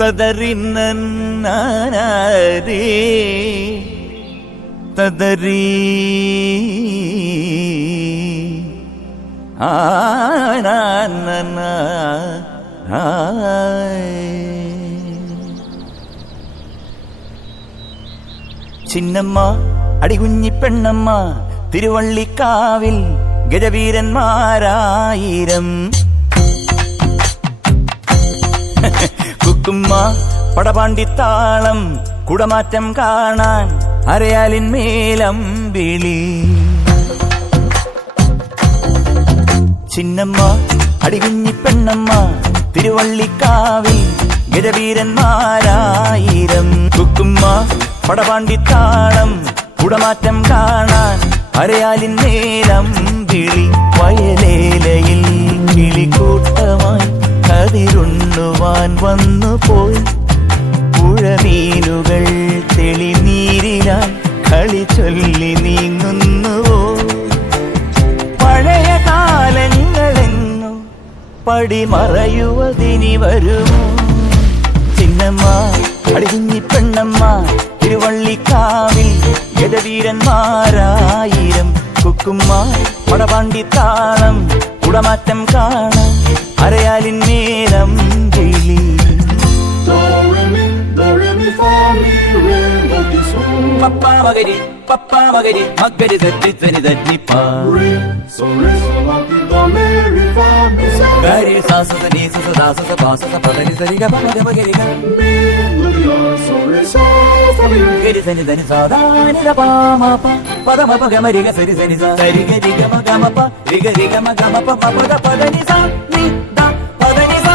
തദറിന്നേ തദരീ ചിന്നമ്മ അടികുഞ്ഞിപ്പെണ്ണമ്മ തിരുവള്ളിക്കാവിൽ ഗജവീരന്മാരായിരം കുക്കുമ്മ പടപാണ്ടിത്താളം കുടമാറ്റം കാണാൻ അരയാലിന്മേലമ്പിളി ചിന്നമ്മ അടികുഞ്ഞിപ്പെണ്ണമ്മ തിരുവള്ളിക്കാവിൽ ഗജവീരന്മാരായിരം കുക്കുമ്മ പടപാണ്ടിത്താളം കുടമാറ്റം കാണാൻ അരയാലിന്മേലമ്പിളി വയലേലയിൽ കിളിക്കൂട്ടമായി കതിരുണ്ണുവാൻ വന്നുപോയി പുഴമീനുകൾ തെളിനീരിലായി കളി ചൊല്ലി നീങ്ങുന്നുവോ പഴയ കാലങ്ങളെങ്ങോ പടിമറയുവതിനി വരുമോ ചിന്നമ്മ അടികുഞ്ഞിപ്പെണ്ണമ്മ തിരുവള്ളിക്കാവിൽ ഗജവീരന്മാരായിരം കുക്കുമ്മ പടപാണ്ടിത്താളം കുടമാറ്റം കാണാൻ അരയാലിന്മേലമ്പിളി പപ്പാ മകരി മകരി തട്ടി തനി തട്ടിപ്പാ ഗരി സാസ നീ സസ ദാസ പാസ പദനി സരിഗ പദ മകരി ഗരി സനി ധനി സാധാനി പാമ പദമ പഗമരിഗ സരി സനി സരിഗ രിഗ മഗമപ രിഗ രിഗ മഗമപ പദ പദനി സ നി ദ പദനി സ